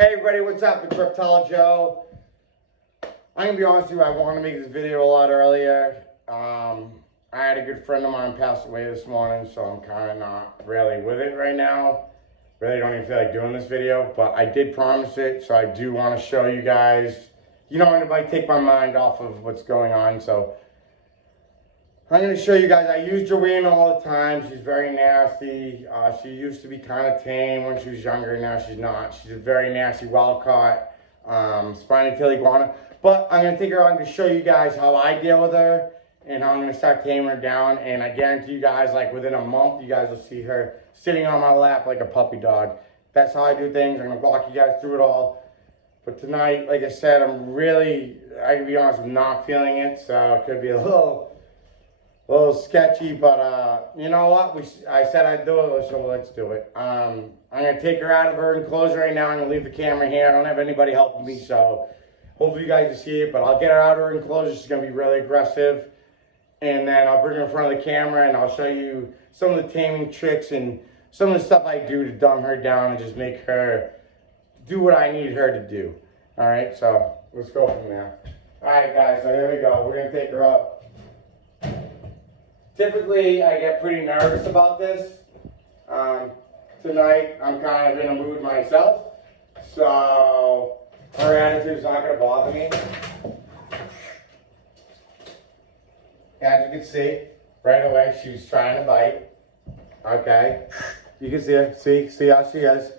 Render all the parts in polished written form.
Hey everybody, what's up? It's Reptile Joe. I'm gonna be honest with you, I wanted to make this video a lot earlier. I had a good friend of mine pass away this morning, so I'm kind of not really with it right now. Really don't even feel like doing this video, but I did promise it, so I do want to show you guys. You know, and like take my mind off of what's going on, so I'm going to show you guys. I use Joanna all the time. She's very nasty. She used to be kind of tame when she was younger. Now she's not. She's a very nasty, wild-caught, spiny-tailed iguana. But I'm going to take her on to show you guys how I deal with her and how I'm going to start taming her down. And I guarantee you guys, like within a month, you guys will see her sitting on my lap like a puppy dog. That's how I do things. I'm going to walk you guys through it all. But tonight, like I said, I can be honest, I'm not feeling it. So it could be a little sketchy, but you know what? I said I'd do it, so let's do it. I'm gonna take her out of her enclosure right now. I'm gonna leave the camera here. I don't have anybody helping me, so hopefully you guys can see it. But I'll get her out of her enclosure. She's gonna be really aggressive, and then I'll bring her in front of the camera and I'll show you some of the taming tricks and some of the stuff I do to dumb her down and just make her do what I need her to do. All right, so let's go from there. All right, guys. So here we go. We're gonna take her up. Typically, I get pretty nervous about this. Tonight, I'm kind of in a mood myself, so her attitude's not going to bother me. As you can see, right away, she was trying to bite. Okay, you can see her. See how she is.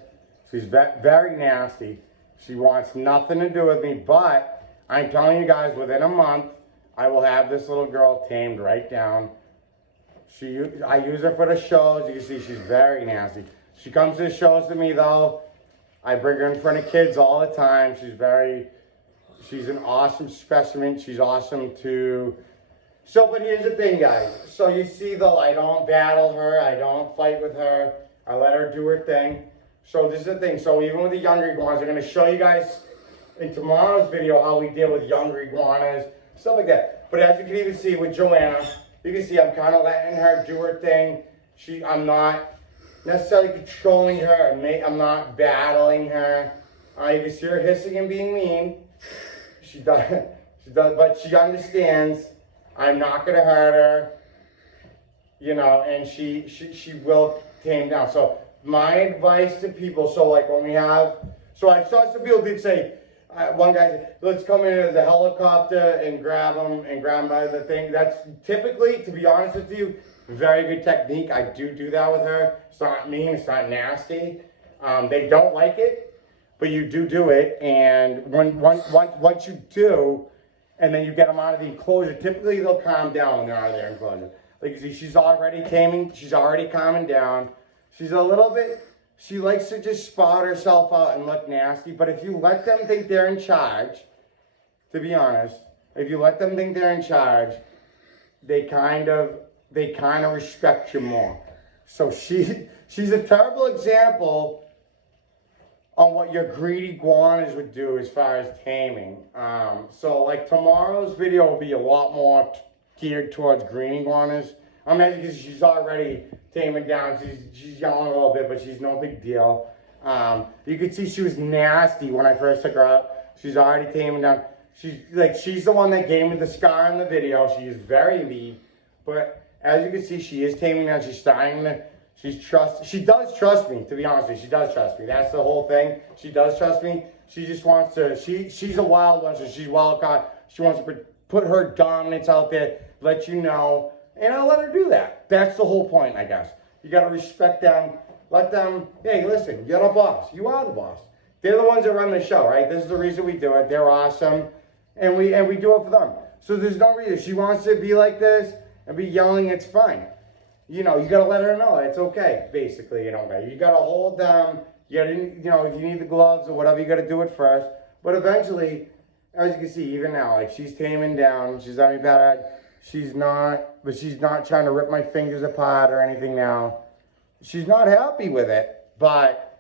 She's very nasty. She wants nothing to do with me, but I'm telling you guys, within a month, I will have this little girl tamed right down. I use her for the shows. You can see she's very nasty. She comes to the shows with me though. I bring her in front of kids all the time. She's an awesome specimen. She's awesome too. So, but here's the thing, guys. So you see though, I don't battle her. I don't fight with her. I let her do her thing. So this is the thing. So even with the younger iguanas, I'm going to show you guys in tomorrow's video how we deal with younger iguanas, stuff like that. But as you can even see with Joanna, you can see I'm kind of letting her do her thing. I'm not necessarily controlling her. I'm not battling her. You can see her hissing and being mean. She does, but she understands I'm not going to hurt her. You know, and she will tame down. So my advice to people, so like when we have, so I saw some people did say, one guy said, let's come in the helicopter and grab them by the thing. That's typically, to be honest with you, very good technique. I do that with her. It's not mean, it's not nasty. They don't like it, but you do it. And once you do, and then you get them out of the enclosure, typically they'll calm down when they're out of their enclosure. Like you see, she's already taming, she's already calming down. She's a little bit, she likes to just spout herself out and look nasty, but if you let them think they're in charge, to be honest, if you let them think they're in charge, they kind of respect you more. So she's a terrible example on what your greedy iguanas would do as far as taming. So like tomorrow's video will be a lot more geared towards green iguanas. As you can see, she's already taming down. She's yelling a little bit, but she's no big deal. You can see she was nasty when I first took her out. She's already taming down. She's the one that gave me the scar in the video. She is very mean, but as you can see, she is taming down. She's starting to. She does trust me. To be honest with you, she does trust me. That's the whole thing. She does trust me. She just wants to. She's a wild one, so she's wild caught. She wants to put her dominance out there, let you know. And I'll let her do that. That's the whole point, I guess. You got to respect them. Let them, hey, listen, you're the boss. You are the boss. They're the ones that run the show, right? This is the reason we do it. They're awesome. And we do it for them. So there's no reason. She wants to be like this and be yelling, it's fine. You know, you got to let her know it's okay, basically. You got to hold them. You got to, if you need the gloves or whatever, you got to do it first. But eventually, as you can see, even now, like she's taming down. She's on me bad. She's not trying to rip my fingers apart or anything now. She's not happy with it, but,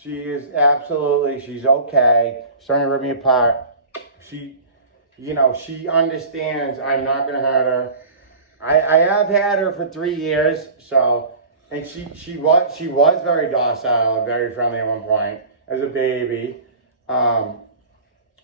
she is absolutely, she's okay. She's trying to rip me apart. She understands I'm not going to hurt her. I have had her for 3 years, so, and she was very docile and very friendly at one point. as a baby.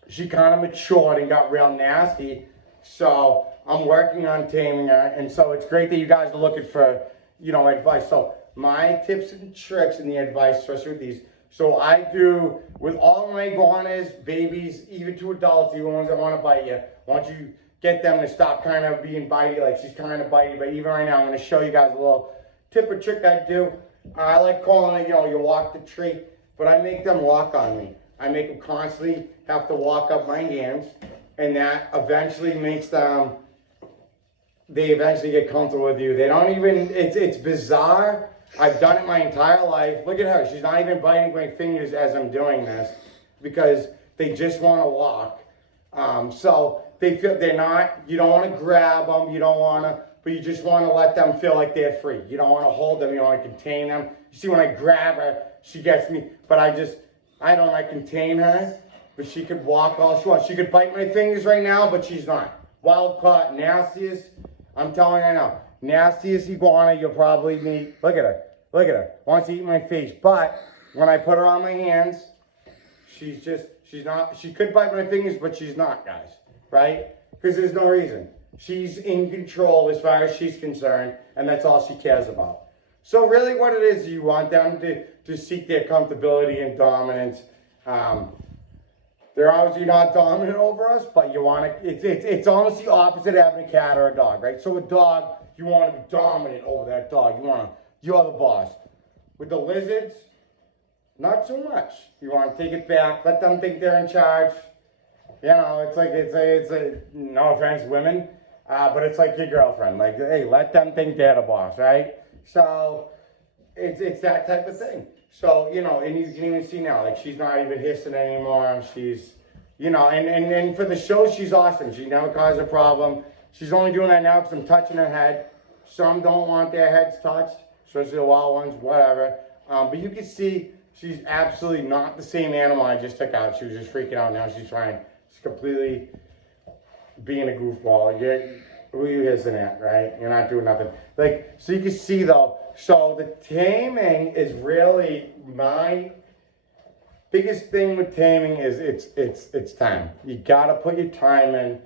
She kind of matured and got real nasty. So I'm working on taming her. And so it's great that you guys are looking for, advice. So my tips and tricks and the advice, especially with these. So I do with all of my iguanas, babies, even to adults, even ones that want to bite you. Once you get them to stop kind of being bitey, like she's kind of bitey. But even right now, I'm going to show you guys a little tip or trick I do. I like calling it, you walk the tree, but I make them walk on me. I make them constantly have to walk up my hands, and that eventually makes them, they eventually get comfortable with you. They don't even, it's bizarre. I've done it my entire life. Look at her. She's not even biting my fingers as I'm doing this because they just want to walk. So they feel they're not, you don't want to grab them, you don't want to, but you just want to let them feel like they're free. You don't want to hold them, you don't want to contain them. You see when I grab her, she gets me, but I contain her, but she could walk all she wants. She could bite my fingers right now, but she's not. Wild caught, nastiest, I'm telling you now, nastiest iguana you'll probably meet. Look at her, wants to eat my face. But when I put her on my hands, she's not, she could bite my fingers, but she's not, guys, right? Because there's no reason. She's in control as far as she's concerned, and that's all she cares about. So really what it is, you want them to seek their comfortability and dominance. They're obviously not dominant over us, but you want to, it's almost the opposite of having a cat or a dog, right? So a dog, you want to be dominant over that dog. You're the boss. With the lizards, not so much. You want to take it back, let them think they're in charge. It's like, no offense, women, but it's like your girlfriend. Like, hey, let them think they're the boss, right? So it's that type of thing. So, and you can even see now, like, she's not even hissing anymore. She's, and for the show, she's awesome. She never caused a problem. She's only doing that now because I'm touching her head. Some don't want their heads touched, especially the wild ones, whatever. But you can see she's absolutely not the same animal I just took out. She was just freaking out. Now she's fine. She's completely being a goofball. Who are you hissing at, right? You're not doing nothing. Like, so you can see though, so the taming is really my biggest thing with taming is it's time. You gotta put your time in.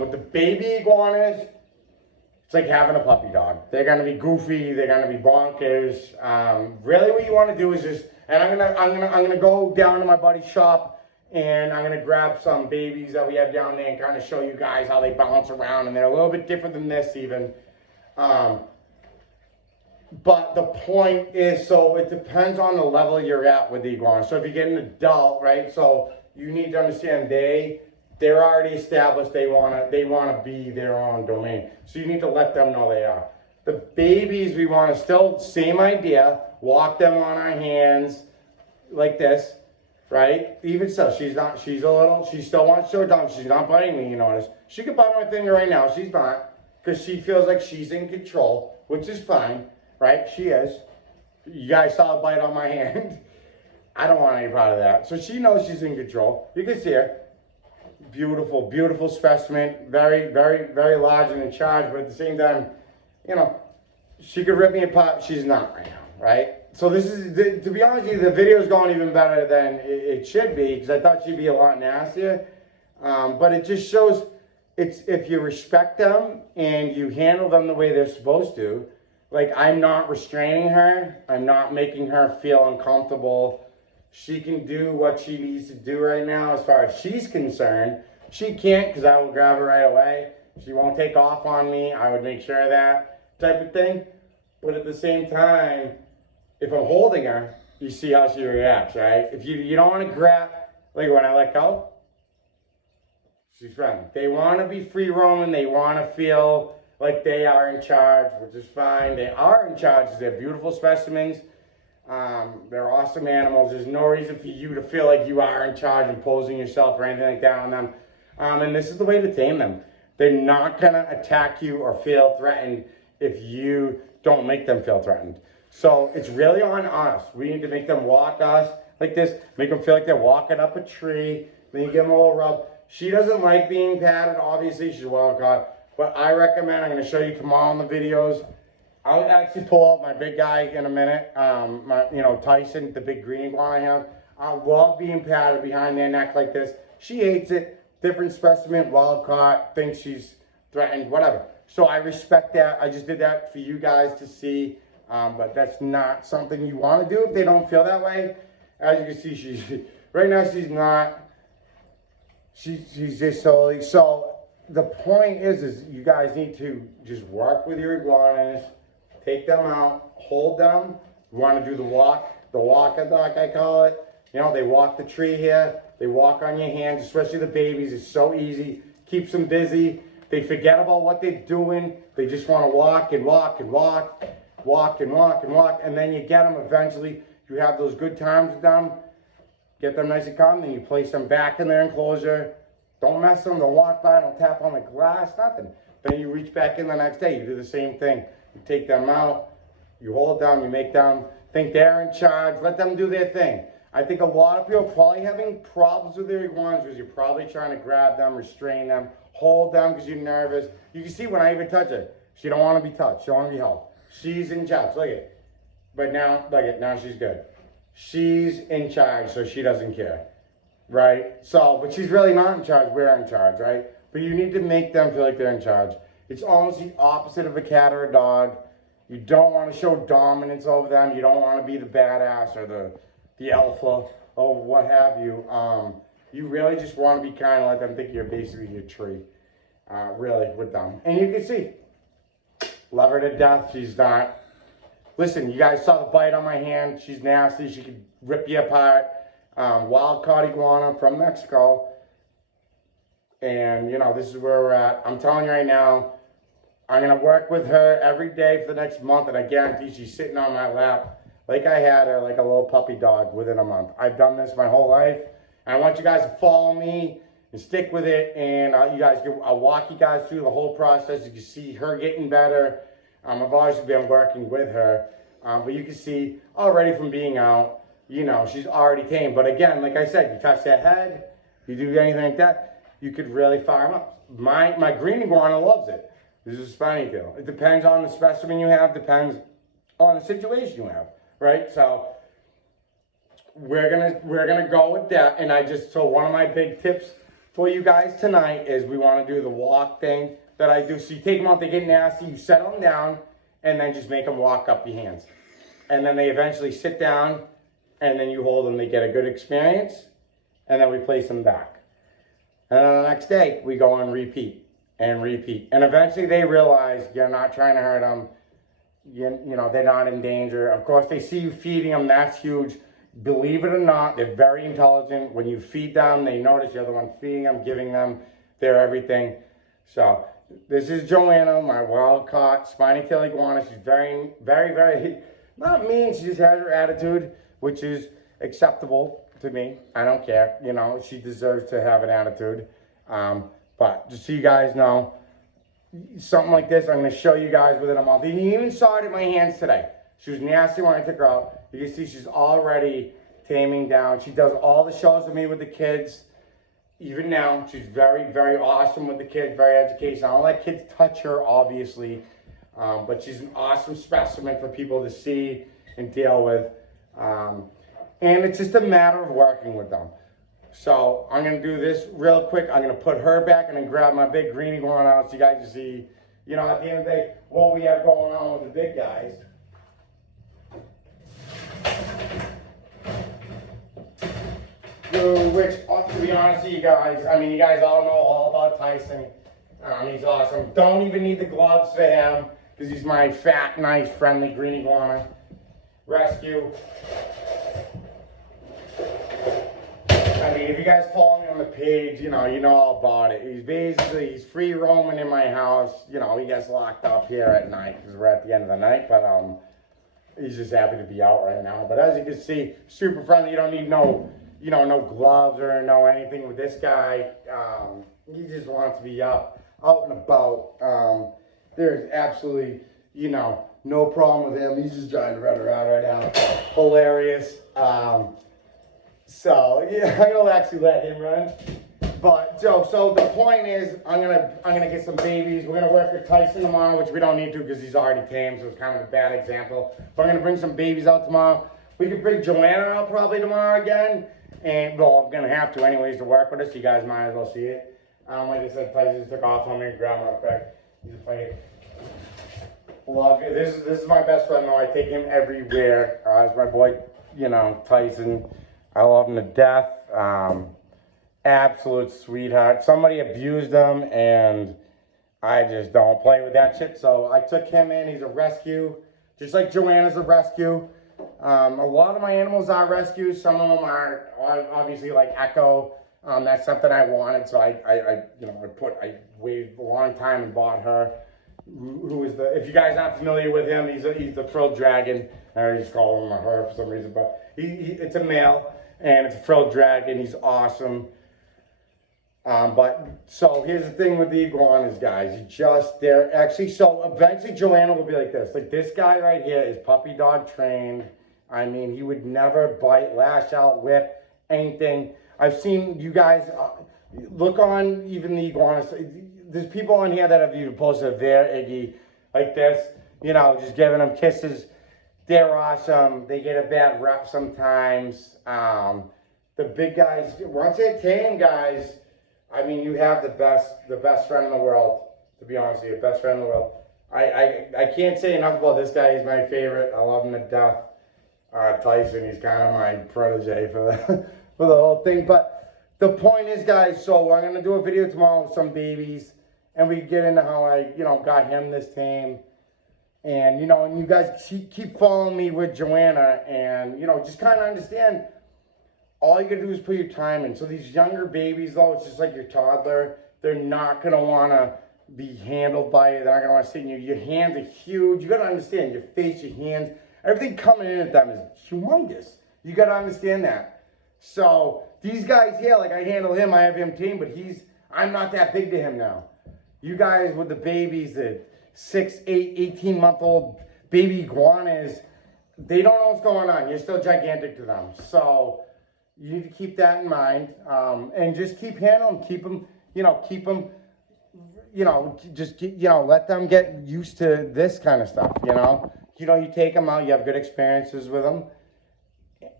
With the baby iguanas, it's like having a puppy dog. They're gonna be goofy, they're gonna be bonkers. Really what you wanna do is just, and I'm gonna go down to my buddy's shop and I'm gonna grab some babies that we have down there and kind of show you guys how they bounce around, and they're a little bit different than this even. But the point is, so it depends on the level you're at with the iguana. So if you get an adult, right? So you need to understand they're already established. They wanna be their own domain. So you need to let them know they are. The babies, we want to still same idea. Walk them on our hands like this. Right? Even so, she still wants to show down. She's not biting me, you notice. She could bite my finger right now. She's not. Because she feels like she's in control, which is fine. Right? She is. You guys saw a bite on my hand. I don't want any part of that. So she knows she's in control. You can see her. Beautiful, beautiful specimen. Very, very, very large and in charge. But at the same time, she could rip me apart. She's not right now. Right? So this is, to be honest with you, the video's going even better than it should be, because I thought she'd be a lot nastier. But it just shows, if you respect them and you handle them the way they're supposed to, like, I'm not restraining her, I'm not making her feel uncomfortable. She can do what she needs to do right now as far as she's concerned. She can't, because I will grab her right away. She won't take off on me, I would make sure of that type of thing. But at the same time, if I'm holding her, you see how she reacts, right? If you don't want to grab, like when I let go, she's friendly. They want to be free roaming. They want to feel like they are in charge, which is fine. They are in charge. They're beautiful specimens. They're awesome animals. There's no reason for you to feel like you are in charge, imposing yourself or anything like that on them. And this is the way to tame them. They're not going to attack you or feel threatened if you don't make them feel threatened. So it's really on us. We need to make them walk us like this, make them feel like they're walking up a tree, then you give them a little rub. She doesn't like being patted, obviously, she's well caught, but I recommend, I'm going to show you tomorrow in the videos. I'll actually pull out my big guy in a minute, Tyson, the big green iguana I have. I love being patted behind their neck like this. She hates it. Different specimen, wild caught, thinks she's threatened, whatever. So I respect that. I just did that for you guys to see. But that's not something you want to do if they don't feel that way. As you can see, she's right now she's not. She's just solely. So the point is you guys need to just work with your iguanas, take them out, hold them. You want to do the walk and dock, I call it. You know, they walk the tree here. They walk on your hands, especially the babies. It's so easy. Keeps them busy. They forget about what they're doing. They just want to walk and walk and walk, walk and walk and walk. And then you get them eventually. You have those good times with them. Get them nice and calm. Then you place them back in their enclosure. Don't mess them. Don't walk by. Don't tap on the glass. Nothing. Then you reach back in the next day. You do the same thing. You take them out. You hold them. You make them think they're in charge. Let them do their thing. I think a lot of people are probably having problems with their iguanas because you're probably trying to grab them, restrain them, hold them because you're nervous. You can see when I even touch her, she don't want to be touched. She don't want to be held. She's in charge. Look at it. But now, look at it. Now she's good. She's in charge, so she doesn't care. Right? So, but she's really not in charge. We're in charge, right? But you need to make them feel like they're in charge. It's almost the opposite of a cat or a dog. You don't want to show dominance over them. You don't want to be the badass or the alpha or what have you. You really just want to be kind of let them think you're basically your tree, really, with them. And you can see, love her to death. She's not. Listen, you guys saw the bite on my hand. She's nasty. She could rip you apart. Wild caught iguana from Mexico. And, you know, this is where we're at. I'm telling you right now, I'm going to work with her every day for the next month. And I guarantee she's sitting on my lap like I had her, like a little puppy dog within a month. I've done this my whole life. And I want you guys to follow me and stick with it. And I'll walk you guys through the whole process. You can see her getting better. I've always been working with her. But you can see already from being out, you know, she's already tame. But again, like I said, you touch that head, you do anything like that, you could really fire them up. My green iguana loves it. This is a spiny tail. It depends on the specimen you have, depends on the situation you have, right? So we're gonna go with that. And so one of my big tips for you guys tonight is we want to do the walk thing that I do. So you take them out, they get nasty, you set them down, and then just make them walk up your hands. And then they eventually sit down, and then you hold them, they get a good experience, and then we place them back. And then the next day, we go and repeat, and repeat. And eventually they realize you're not trying to hurt them, you know, they're not in danger. Of course, they see you feeding them, that's huge. Believe it or not, they're very intelligent. When you feed them, they notice you're the one feeding them, giving them their everything. So this is Joanna, my wild-caught spiny-tailed iguana. She's very, very, very, not mean. She just has her attitude, which is acceptable to me. I don't care. You know, she deserves to have an attitude. But just so you guys know, something like this, I'm going to show you guys within a month. You even saw it in my hands today. She was nasty when I took her out. You can see she's already taming down. She does all the shows with me with the kids. Even now, she's very, very awesome with the kids, very educational. I don't let kids touch her, obviously, but she's an awesome specimen for people to see and deal with. And it's just a matter of working with them. So I'm going to do this real quick. I'm going to put her back and then grab my big green iguana out so you guys can see, you know, at the end of the day, what we have going on with the big guys. Which, to be honest with you guys, I mean, you guys all know all about Tyson. He's awesome. Don't even need the gloves for him because he's my fat, nice, friendly green iguana rescue. I mean, if you guys follow me on the page, you know all about it. He's free roaming in my house. You know, he gets locked up here at night because we're at the end of the night, but he's just happy to be out right now. But as you can see, super friendly. You don't need no gloves or no anything with this guy. He just wants to be out and about. There's absolutely, no problem with him. He's just trying to run around right now. Hilarious. So yeah, I'm gonna actually let him run. But so the point is, I'm gonna get some babies. We're gonna work with Tyson tomorrow, which we don't need to because he's already tame, so it's kind of a bad example. But I'm gonna bring some babies out tomorrow. We could bring Joanna out probably tomorrow again. And, well, I'm going to have to anyways to work with us. You guys might as well see it. Like I said, Tyson just took off on me and grab him real quick. He's a fighter. Love you. This is my best friend though. I take him everywhere. It's my boy, you know, Tyson. I love him to death. Absolute sweetheart. Somebody abused him and I just don't play with that shit. So I took him in. He's a rescue. Just like Joanna's a rescue. A lot of my animals are rescues. Some of them are obviously like Echo. That's something I wanted. So I waited a long time and bought her. Who is the, if you guys aren't familiar with him, he's the frilled dragon. I just call him a her for some reason, but it's a male and it's a frilled dragon. He's awesome. But so here's the thing with the iguanas, guys. They're actually, so eventually Joanna will be like this. Like this guy right here is puppy dog trained. I mean, he would never bite, lash out, whip, anything. I've seen you guys look on even the iguanas. There's people on here that have even posted their Iggy like this, you know, just giving them kisses. They're awesome. They get a bad rep sometimes. The big guys, once they're tame, guys, I mean, you have the best friend in the world, to be honest with you, best friend in the world. I can't say enough about this guy. He's my favorite. I love him to death. Tyson, he's kind of my protege for the whole thing. But the point is, guys, so I'm going to do a video tomorrow with some babies. And we get into how I, you know, got him this tame. And, you know, and you guys keep following me with Joanna. And, you know, just kind of understand, all you got to do is put your time in. So these younger babies, though, it's just like your toddler. They're not going to want to be handled by you. They're not going to want to sit in you. Your hands are huge. You got to understand, your face, your hands, everything coming in at them is humongous. You got to understand that. So these guys here, like I handle him, I have him tamed, but I'm not that big to him now. You guys with the babies, the 6, 8, 18-month-old baby iguanas, they don't know what's going on. You're still gigantic to them. So you need to keep that in mind. And just keep handling, keep them, let them get used to this kind of stuff, you know. You take them out, you have good experiences with them.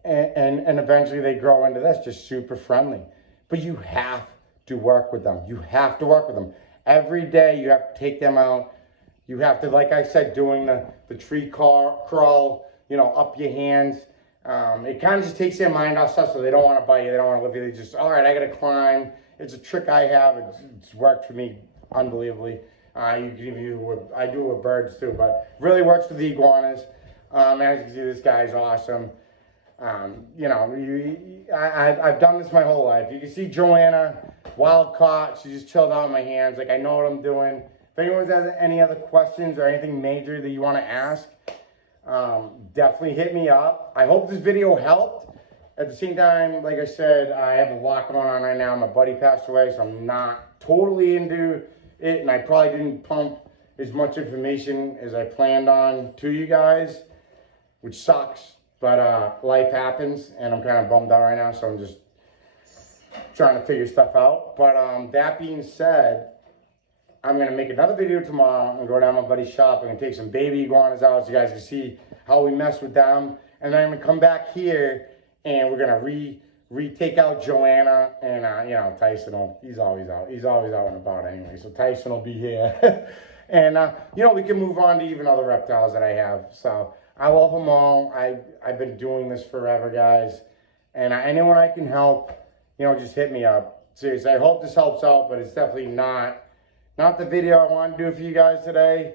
And eventually they grow into this, just super friendly. But you have to work with them. You have to work with them. Every day you have to take them out. You have to, like I said, doing the tree crawl, up your hands. It kind of just takes their mind off stuff, so they don't want to bite you. They don't want to live you. They just, all right, I got to climb. It's a trick I have. It's worked for me unbelievably. I do it with birds too, but really works with the iguanas. As you can see, this guy's awesome. I've done this my whole life. You can see Joanna, wild caught. She just chilled out in my hands. Like, I know what I'm doing. If anyone has any other questions or anything major that you want to ask, definitely hit me up. I hope this video helped. At the same time, like I said, I have a lot going on right now. My buddy passed away, so I'm not totally into it, and I probably didn't pump as much information as I planned on to you guys, which sucks. But life happens, and I'm kind of bummed out right now, so I'm just trying to figure stuff out. But that being said, I'm going to make another video tomorrow and go down to my buddy's shop and take some baby iguanas out so you guys can see how we mess with them. And then I'm going to come back here, and we're going to retake out Joanna. And, Tyson, he's always out. He's always out and about anyway, so Tyson will be here. And, we can move on to even other reptiles that I have. So I love them all. I've been doing this forever, guys. And anyone I can help, just hit me up. Seriously, I hope this helps out, but it's definitely not the video I want to do for you guys today.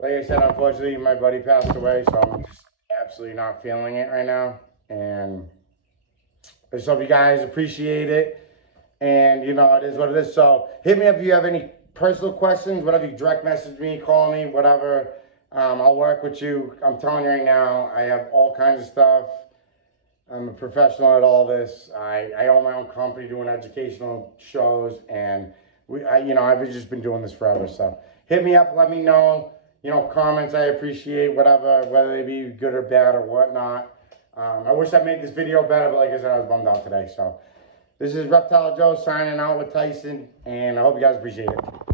Like I said, unfortunately, my buddy passed away, so I'm just absolutely not feeling it right now. And I just hope you guys appreciate it. And, it is what it is. So hit me up if you have any personal questions, whatever. You direct message me, call me, whatever. I'll work with you. I'm telling you right now, I have all kinds of stuff. I'm a professional at all this. I own my own company doing educational shows, and I've just been doing this forever. So hit me up, let me know. Comments I appreciate, whatever, whether they be good or bad or whatnot. I wish I made this video better, but like I said, I was bummed out today. So this is Reptile Joe signing out with Tyson, and I hope you guys appreciate it.